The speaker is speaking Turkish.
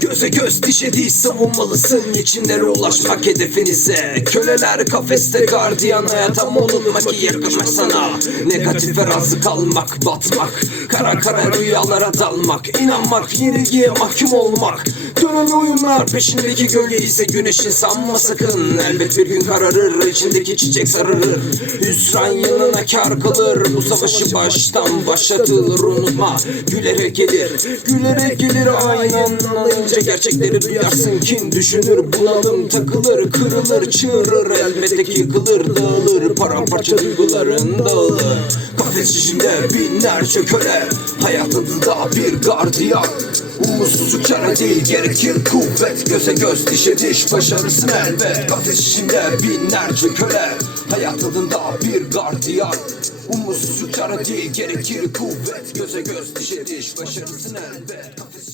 Göze göz dişe diş savunmalısın. İçinlere ulaşmak hedefinize. Köleler kafeste gardiyan hayata olunmak iyi yakınmak sana. Negatife razı kalmak batmak. Kara kara rüyalara dalmak. İnanmak yenilgiye mahkum olmak Dönen oyunlar. Peşindeki gölge ise güneşin sanma sakın. Elbet bir gün kararır içindeki çiçek sararır Hüsran yanına kar kalır. Bu savaşı baştan başlatılır unutma. Gülerek gelir gülerek gelir. Aynen anlayınca gerçekleri duyarsın. Kin düşünür bunalım takılır kırılır çığırır. Elbette ki yıkılır dağılır. Paramparça duyguların dağılır Kafes içinde binlerce köle. Hayatında bir gardiyan Umutsuzluk çare değil gerekir kuvvet. Göze göz dişe diş başarısın elbet. Kafes içinde binlerce köle. Hayat adında bir gardiyan. Umutsuzluk çare değil gerekir kuvvet. Göze göz dişe diş başarısın elbet. Kafes